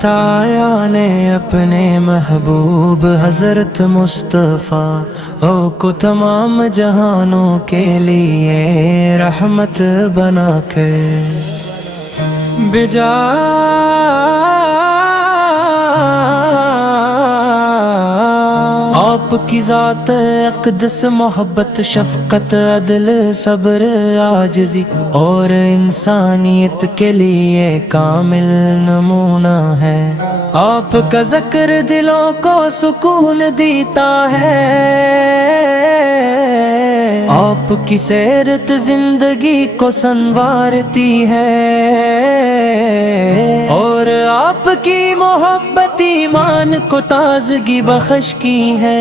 بتایا نے اپنے محبوب حضرت مصطفیٰ کو تمام جہانوں کے لیے رحمت بنا کے بھیجا۔ آپ کی ذات اقدس محبت، شفقت، عدل، صبر، عاجزی اور انسانیت کے لیے کامل نمونہ ہے۔ آپ کا ذکر دلوں کو سکون دیتا ہے، آپ کی سیرت زندگی کو سنوارتی ہے، اور آپ کی محبت ایمان کو تازگی بخش کی ہے۔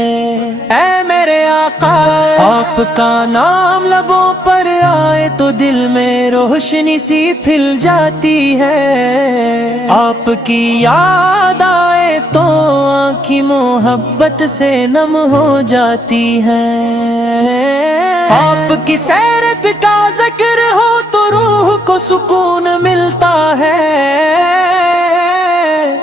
اے میرے آقا، آپ کا نام لبوں پر آئے تو دل میں روشنی سی پھل جاتی ہے، آپ کی یاد آئے تو آنکھیں محبت سے نم ہو جاتی ہیں۔ آپ کی سیرت کا ذکر ہو تو روح کو سکون ملتا ہے،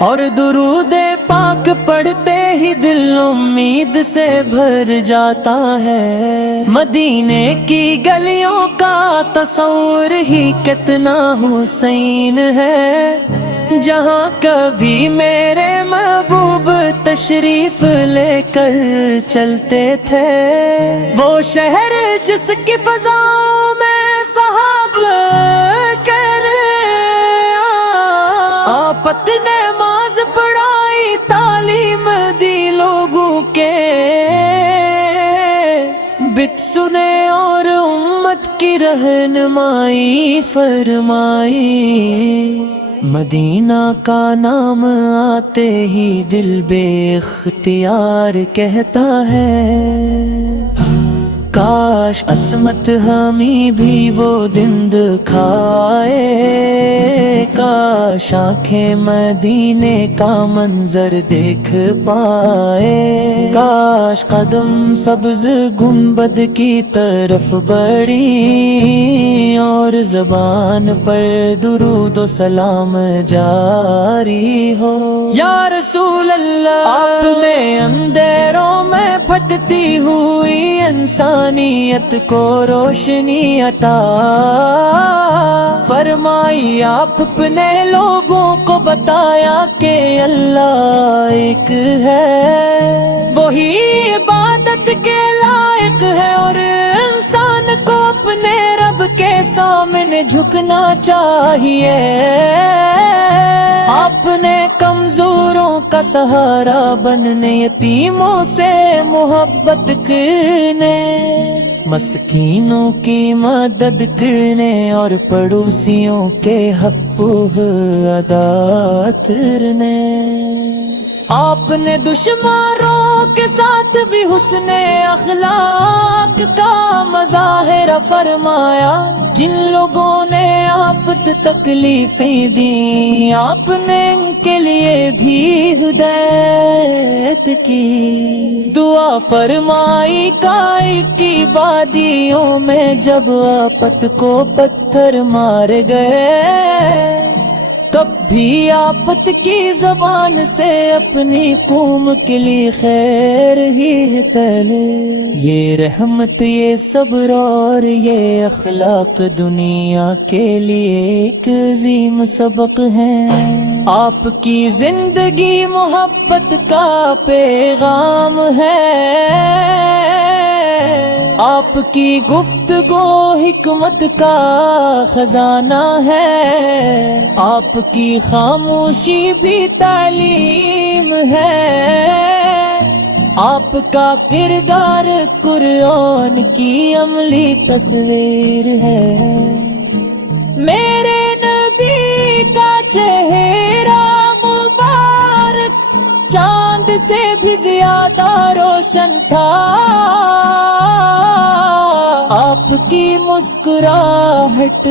اور درود پاک پڑھتے ہی دل امید سے بھر جاتا ہے۔ مدینے کی گلیوں کا تصور ہی کتنا حسین ہے، جہاں کبھی میرے محبوب تشریف لے کر چلتے تھے۔ وہ شہر جس کی فضاؤں میں صحاب کر آپت نے نماز پڑھائی، تعلیم دی لوگوں کے بت سنے، اور امت کی رہنمائی فرمائی۔ مدینہ کا نام آتے ہی دل بے اختیار کہتا ہے، کاش عصمت ہمیں بھی وہ دن دکھائے، کاش آنکھیں مدینے کا منظر دیکھ پائے، کاش قدم سبز گنبد کی طرف بڑھی اور زبان پر درود و سلام جاری ہو۔ یا رسول اللہ، آپ نے اندھیروں میں پھٹتی ہوئی انسانیت کو روشنی عطا فرمائی، آپ اپنے لوگوں کو بتایا کہ اللہ ایک ہے، وہی عبادت کے لائق ہے، اور انسان کو اپنے رب کے سامنے جھکنا چاہیے۔ آپ نے کمزوروں کا سہارا بننے، یتیموں سے محبت کرنے، مسکینوں کی مدد کرنے، اور پڑوسیوں کے حقوق ادا کرنے۔ آپ نے دشمنوں کے ساتھ بھی حسن اخلاق کا مظاہرہ فرمایا، جن لوگوں نے آپت تکلیفیں دی، آپ نے ان کے لیے بھی ہدایت کی دعا فرمائی۔ کائب کی وادیوں میں جب آپت کو پتھر مار گئے، تب بھی آپت کی زبان سے اپنی قوم کے لیے خیر ہی نکلے۔ یہ رحمت، یہ صبر اور یہ اخلاق دنیا کے لیے ایک عظیم سبق ہے۔ آپ کی زندگی محبت کا پیغام ہے، آپ کی گفتگو حکمت کا خزانہ ہے، آپ کی خاموشی بھی تعلیم ہے، آپ کا کردار قرآن کی عملی تصویر ہے۔ میرے نبی کا چہرہ مبارک چاند سے بھی زیادہ روشن تھا، آپ کی مسکراہٹ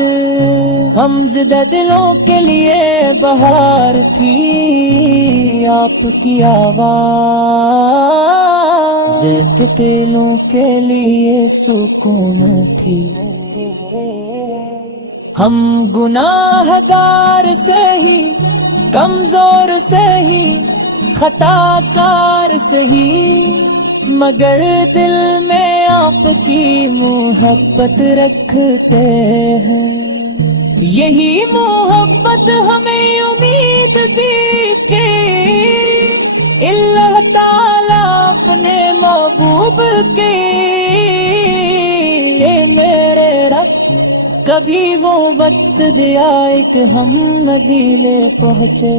غمزدہ دلوں کے لیے بہار تھی، آپ کی آواز دلوں کے لیے سکون تھی۔ ہم گناہگار سے ہی کمزور سے ہی خطا کار سے ہی، مگر دل میں آپ کی محبت رکھتے ہیں۔ یہی محبت ہمیں امید دی کہ اللہ تعالیٰ اپنے محبوب کے، اے میرے رب کبھی وہ وقت دیا کہ ہم مدینے پہنچے،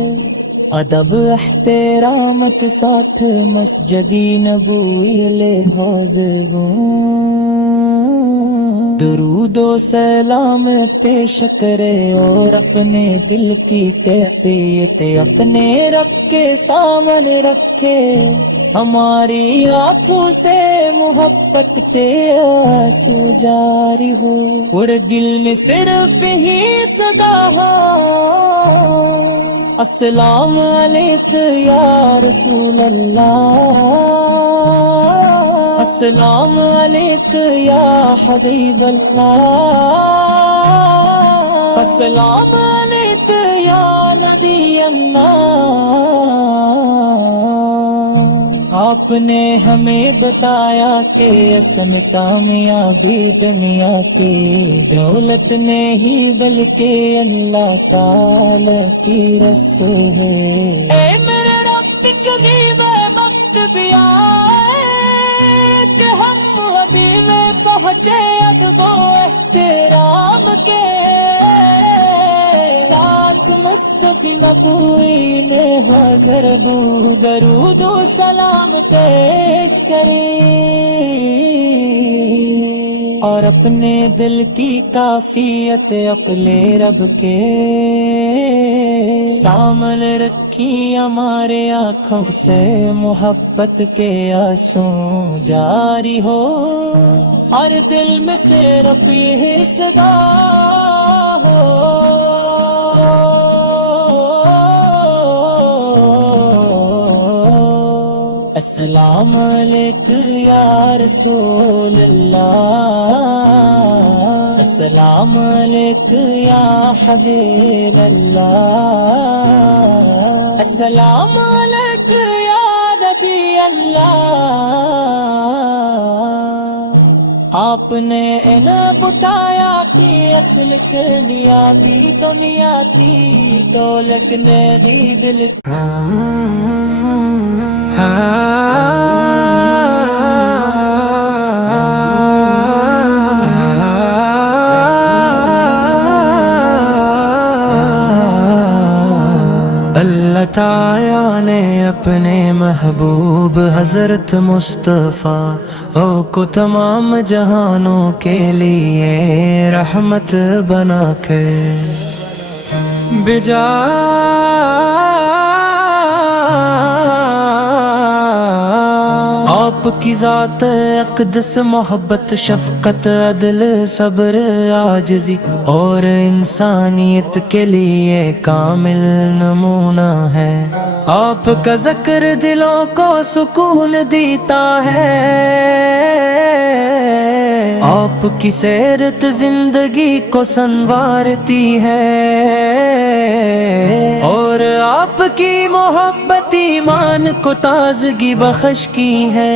ادب احترامت ساتھ مسجدی نبوی لے حوض درود و سلام پیش کرے، اور اپنے دل کی کیفیت اپنے رب کے سامنے رکھے، ہماری آنکھوں سے محبت کے آنسو جاری ہو، اور دل میں صرف ہی صدا ہو، السلام علیک یا رسول اللہ، السلام علیک یا حبیب اللہ، السلام علیک یا نبی اللہ۔ آپ نے ہمیں بتایا کہ اصل کامیابی دنیا کی دولت نہیں بلکہ اللہ تعالی کی رسول ہے۔ اے میرے رب کی قریب وقت بھی آئے کہ ہم ابھی میں پہنچے ادب و احترام کے ساتھ، مسجد نبوی میں حاضر درود و سلام پیش کریں، اور اپنے دل کی کافیت اپنے رب کے سامنے رکھی، ہمارے آنکھوں سے محبت کے آنسو جاری ہو، ہر دل میں صرف یہ صدا ہو، السلام علیک یا رسول اللہ، السلام علیک یا حبیب اللہ، السلام علیک یا نبی اللہ۔ آپ نے انہیں بتایا کہ اصل کامیابی دنیا کی دولت نہیں بلکہ اللہ تعالیٰ نے اپنے محبوب حضرت مصطفیٰ کو تمام جہانوں کے لیے رحمت بنا کے بھیجا، آپ کی ذات اقدس محبت، شفقت، عدل، صبر، عاجزی اور انسانیت کے لیے کامل نمونہ ہے۔ آپ کا ذکر دلوں کو سکون دیتا ہے، آپ کی سیرت زندگی کو سنوارتی ہے، اور آپ کی محبت ایمان کو تازگی بخش کی ہے۔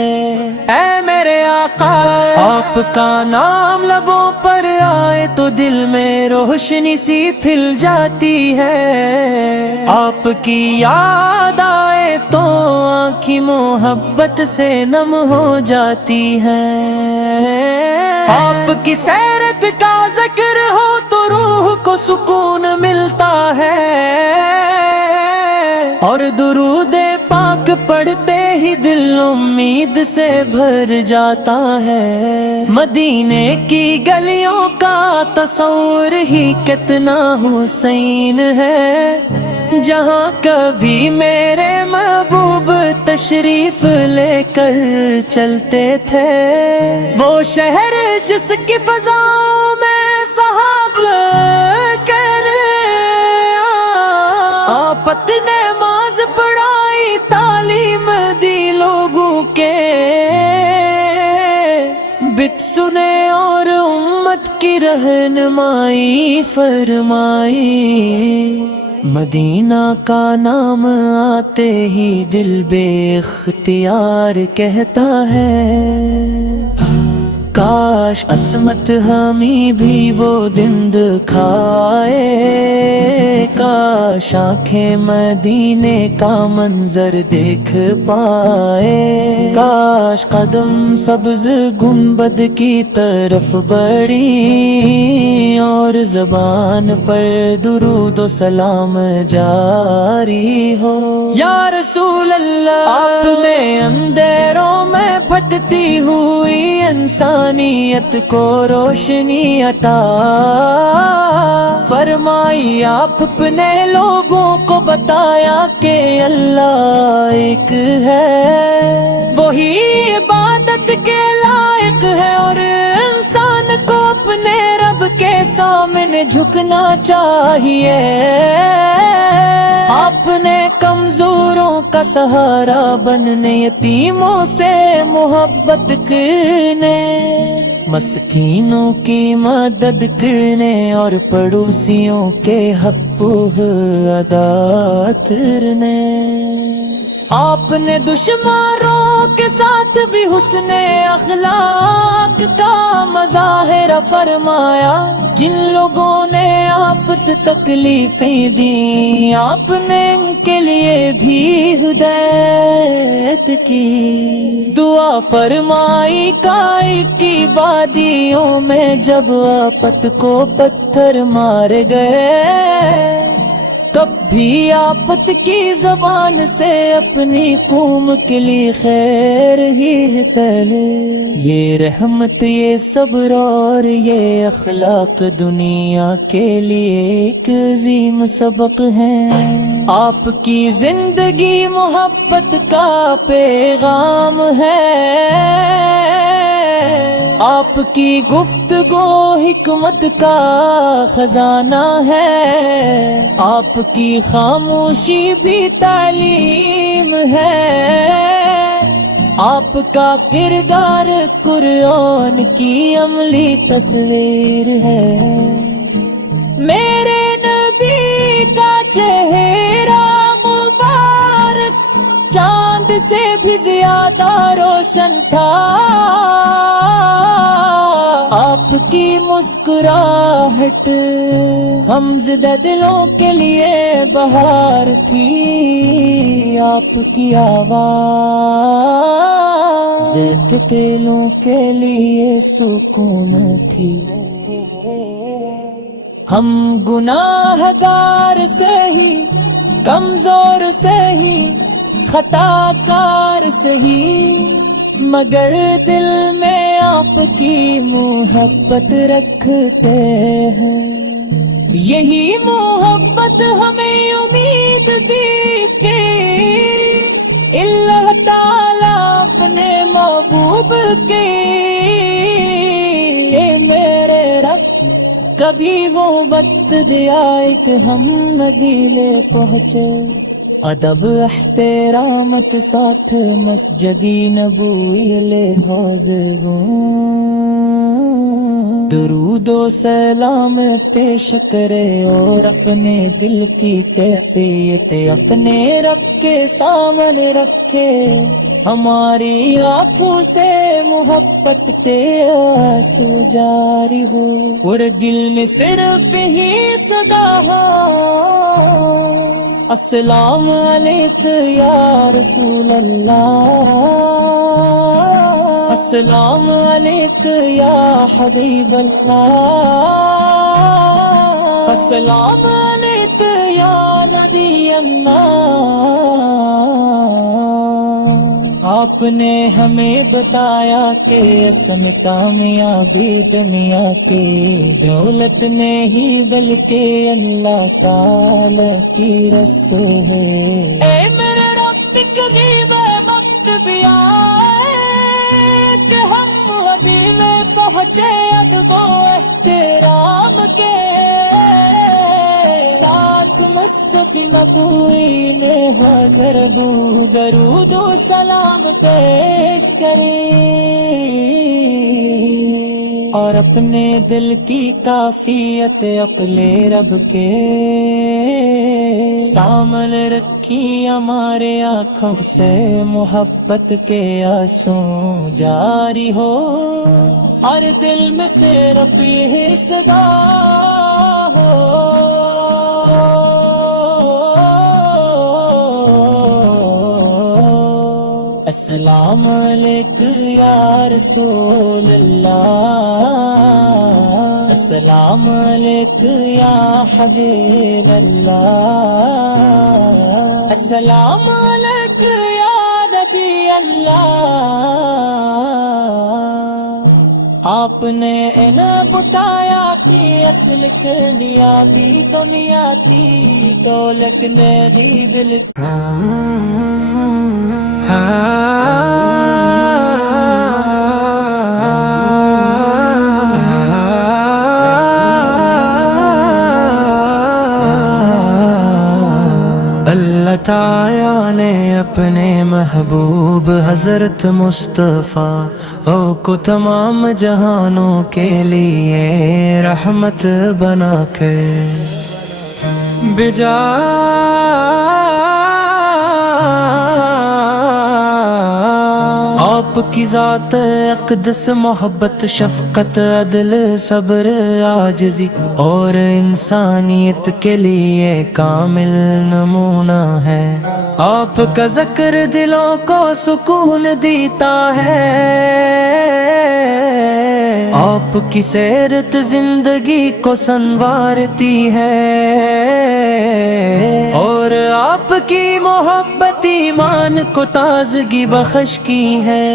اے میرے آقا، آپ کا نام لبوں پر آئے تو دل میں روشنی سی پھل جاتی ہے، آپ کی یاد آئے تو آنکھیں محبت سے نم ہو جاتی ہیں، آپ کی سیرت کا ذکر ہو تو روح کو سکون ملتا ہے، اور درود پاک پڑھتے ہی دل امید سے بھر جاتا ہے۔ مدینے کی گلیوں کا تصور ہی کتنا حسین ہے، جہاں کبھی میرے محبوب تشریف لے کر چلتے تھے، وہ شہر جس کی فضاؤں میں صحابہ آپ نے نماز پڑھائی، تعلیم دی لوگوں کے بت سنے، اور امت کی رہنمائی فرمائی۔ مدینہ کا نام آتے ہی دل بے اختیار کہتا ہے، کاش عصمت ہمیں بھی وہ دن دکھائے، کاش آنکھیں مدینے کا منظر دیکھ پائے، کاش قدم سبز گنبد کی طرف بڑھی اور زبان پر درود و سلام جاری ہو۔ یا رسول اللہ، آپ نے اندھیروں میں پھٹتی ہوئی انسانیت کو روشنی عطا فرمائی، آپ اپنے لوگوں کو بتایا کہ اللہ ایک ہے، وہی عبادت کے لائق ہے، اور انسان کو اپنے رب کے سامنے جھکنا چاہیے۔ آپ نے کمزوروں کا سہارا بننے، یتیموں سے محبت کرنے، مسکینوں کی مدد کرنے، اور پڑوسیوں کے حق ادا کرنے۔ آپ نے دشمنوں کے ساتھ بھی حسن اخلاق کا مظاہرہ فرمایا، جن لوگوں نے آپ تکلیفیں دی آپ نے ان کے لیے بھی ہدایت کی دعا فرمائی۔ کائب کی وادیوں میں جب آپت کو پتھر مار گئے، تب بھی آپت کی زبان سے اپنی قوم کے لیے خیر ہی تلے۔ یہ رحمت، یہ صبر اور یہ اخلاق دنیا کے لیے ایک عظیم سبق ہے۔ آپ کی زندگی محبت کا پیغام ہے، آپ کی گفتگو حکمت کا خزانہ ہے، آپ کی خاموشی بھی تعلیم ہے، آپ کا کردار قرآن کی عملی تصویر ہے۔ میرے نبی کا چہرہ مبارک چاند سے بھی زیادہ روشن تھا، آپ کی مسکراہٹ غمزدہ دلوں کے لیے بہار تھی، آپ کی آواز دلوں کے لیے سکون تھی۔ ہم گناہ گار سے ہی، کمزور سے ہی، خطا کار سے ہی، مگر دل میں آپ کی محبت رکھتے ہیں۔ یہی محبت ہمیں امید دی کہ اللہ تعالیٰ اپنے محبوب کے میرے رب کبھی وہ وقت دیا کہ ہم ندیلے پہنچے، ادب احترامت ساتھ مسجدی نبوی لحاظ درود و سلام پیش کرے، اور اپنے دل کی کیفیت اپنے رب کے سامنے رکھے، ہماری آنکھوں سے محبت کے آنسو جاری ہو، اور دل میں صرف ہی صدا ہو، السلام علیک یا رسول اللہ، السلام علیک یا حبیب اللہ، السلام علیک یا نبی اللہ۔ آپ نے ہمیں بتایا کہ اصل کامیابی دنیا کی دولت نہیں بلکہ اللہ تعالی کی رسو ہے۔ اے میرے رب قریب وقت بھی آئے کہ ہم وادی میں پہنچے ادب و احترام کے ساتھ، مستقی نبوی میں حاضر درود و سلام پیش کریں۔ اور اپنے دل کی کافیت اپنے رب کے سامنے رکھی، ہمارے آنکھوں سے محبت کے آنسو جاری ہو، اور دل میں صرف یہی صدا ہو، السلام علیکم یا رسول اللہ، السلام علیکم یا حبیب اللہ، السلام علیکم یا نبی اللہ۔ آپ نے انہیں بتایا کہ اصل کامیابی دنیا کی دولت نہیں دل اللہ تعالیٰ نے اپنے محبوب حضرت مصطفیٰ کو تمام جہانوں کے لیے رحمت بنا کے بھیجا، آپ کی ذات اقدس محبت، شفقت، عدل، صبر، عاجزی اور انسانیت کے لیے کامل نمونہ ہے۔ آپ کا ذکر دلوں کو سکون دیتا ہے، آپ کی سیرت زندگی کو سنوارتی ہے، اور آپ کی محبت ایمان کو تازگی بخش کی ہے۔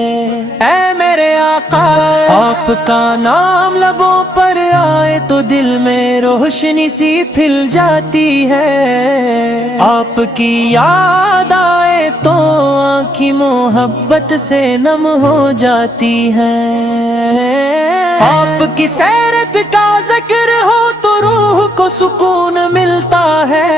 اے میرے آقا، آپ کا نام لبوں پر آئے تو دل میں روشنی سی پھل جاتی ہے، آپ کی یاد آئے تو آنکھیں محبت سے نم ہو جاتی ہیں، آپ کی سیرت کا ذکر ہو تو روح کو سکون ملتا ہے،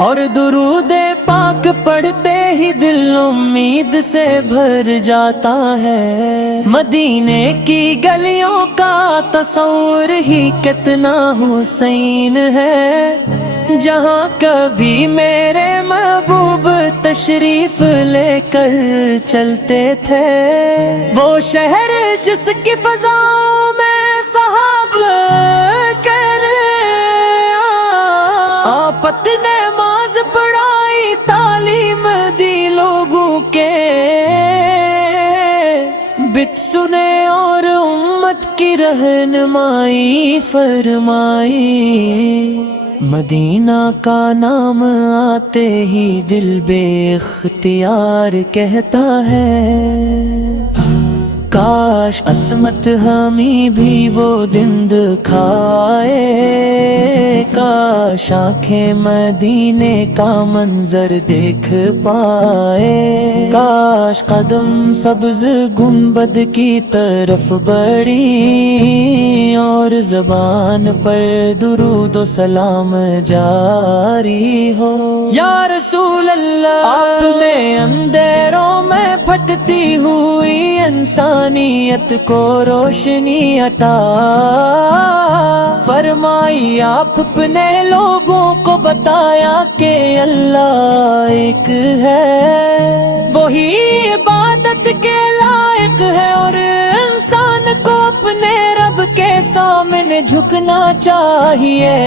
اور درود پاک پڑھتے ہی دل امید سے بھر جاتا ہے۔ مدینے کی گلیوں کا تصور ہی کتنا حسین ہے، جہاں کبھی میرے محبوب تشریف لے کر چلتے تھے، وہ شہر جس کی فضاؤں میں صحاب کر آپ نے نماز پڑھائی، تعلیم دی لوگوں کے بت سنے، اور امت کی رہنمائی فرمائی۔ مدینہ کا نام آتے ہی دل بے اختیار کہتا ہے، کاش عصمت ہمیں بھی وہ دن دکھائے، کاش آنکھیں مدینے کا منظر دیکھ پائے، کاش قدم سبز گنبد کی طرف بڑھی، اور زبان پر درود و سلام جاری ہو۔ یا رسول اللہ، آپ نے اندھیروں میں پھٹتی ہوئی انسانیت کو روشنی عطا فرمائی، آپ اپنے لوگوں کو بتایا کہ اللہ ایک ہے، وہی عبادت کے لائق ہے، اور انسان کو اپنے رب کے سامنے جھکنا چاہیے۔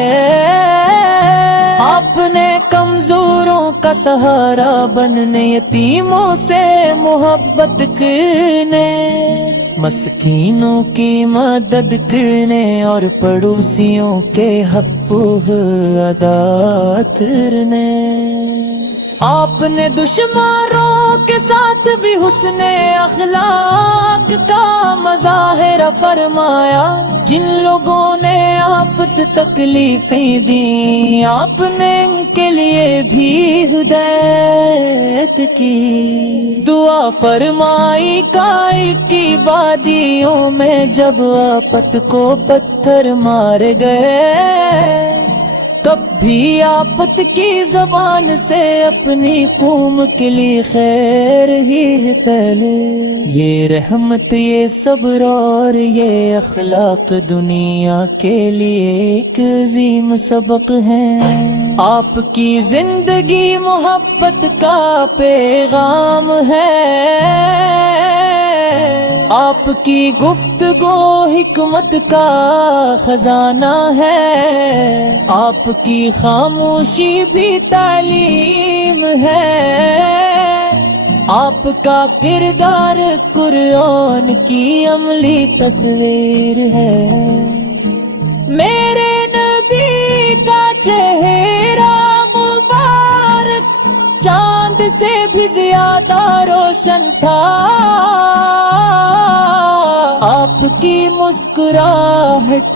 آپ نے کمزوروں کا سہارا بننے، یتیموں سے محبت کرنے، مسکینوں کی مدد کرنے، اور پڑوسیوں کے حقوق ادا کرنے۔ آپ نے دشمنوں کے ساتھ بھی حسن اخلاق کا مظاہرہ فرمایا، جن لوگوں نے آپ تکلیفیں دی، آپ نے ان کے لیے بھی ہدایت کی دعا فرمائی۔ کائب کی وادیوں میں جب آفت کو پتھر مار گئے، کبھی آفت کی زبان سے اپنی قوم کے لیے خیر ہی تلے. یہ رحمت، یہ صبر اور یہ اخلاق دنیا کے لیے ایک عظیم سبق ہے. آپ کی زندگی محبت کا پیغام ہے، آپ کی گفتگو حکمت کا خزانہ ہے، آپ کی خاموشی بھی تعلیم ہے، آپ کا کردار قرآن کی عملی تصویر ہے. میرے نبی کا چہرہ مبارک چاند سے بھی زیادہ روشن تھا، آپ کی مسکراہٹ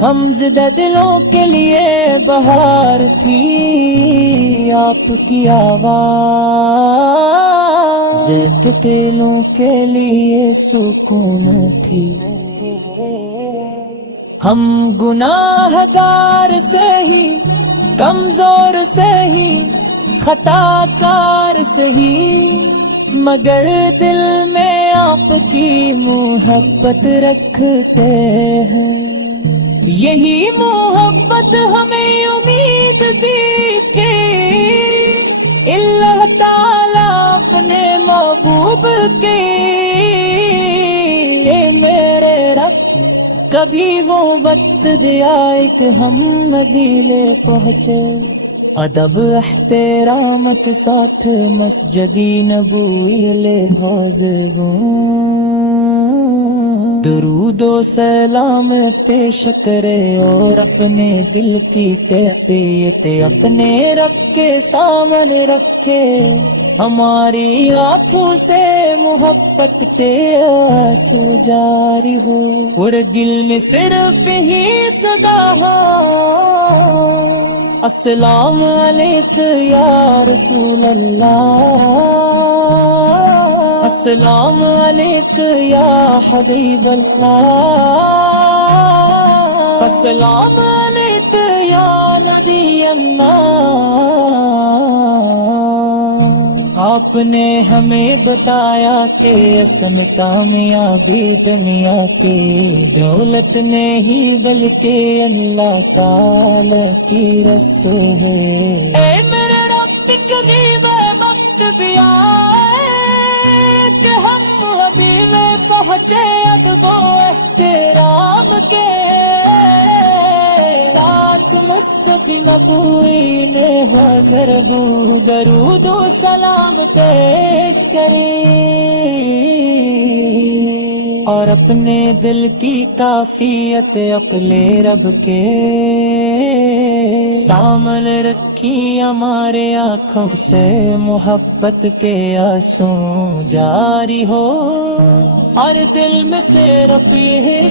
غمزدہ دلوں کے لیے بہار تھی، آپ کی آواز زہق دلوں کے لیے سکون تھی. ہم گناہ گار سے ہی، کمزور سے ہی، خطا کار سے ہی، مگر دل میں آپ کی محبت رکھتے ہیں. یہی محبت ہمیں امید دی کہ اللہ تعالیٰ اپنے محبوب کے میرے رب کبھی وہ وقت دیا کہ ہم مدینے پہنچے. ادب احترامت ساتھ مسجدی نبوی لحاظ درود و سلام پیش کرے اور اپنے دل کی کیفیت اپنے رب کے سامنے رکھے. ہماری آنکھوں سے محبت کے آنسو جاری ہو اور دل میں صرف ہی صدا ہو، السلام علیک یا رسول اللہ، السلام علیک یا حبیب اللہ، السلام علیک یا نبی اللہ. آپ نے ہمیں بتایا کہ اصل کامیابی دنیا کی دولت نہیں بلکہ اللہ تعالی کی رسو ہے. اے میرے رب قریب وقت بھی آئے کہ ہم ابھی میں پہنچے ادب و احترام کے ساتھ، مسجد نبوی میں حاضر بو درود و سلام پیش کرے اور اپنے دل کی کافیت اپنے رب کے سامنے رکھی. ہمارے آنکھوں سے محبت کے آنسو جاری ہو اور دل میں صرف یہ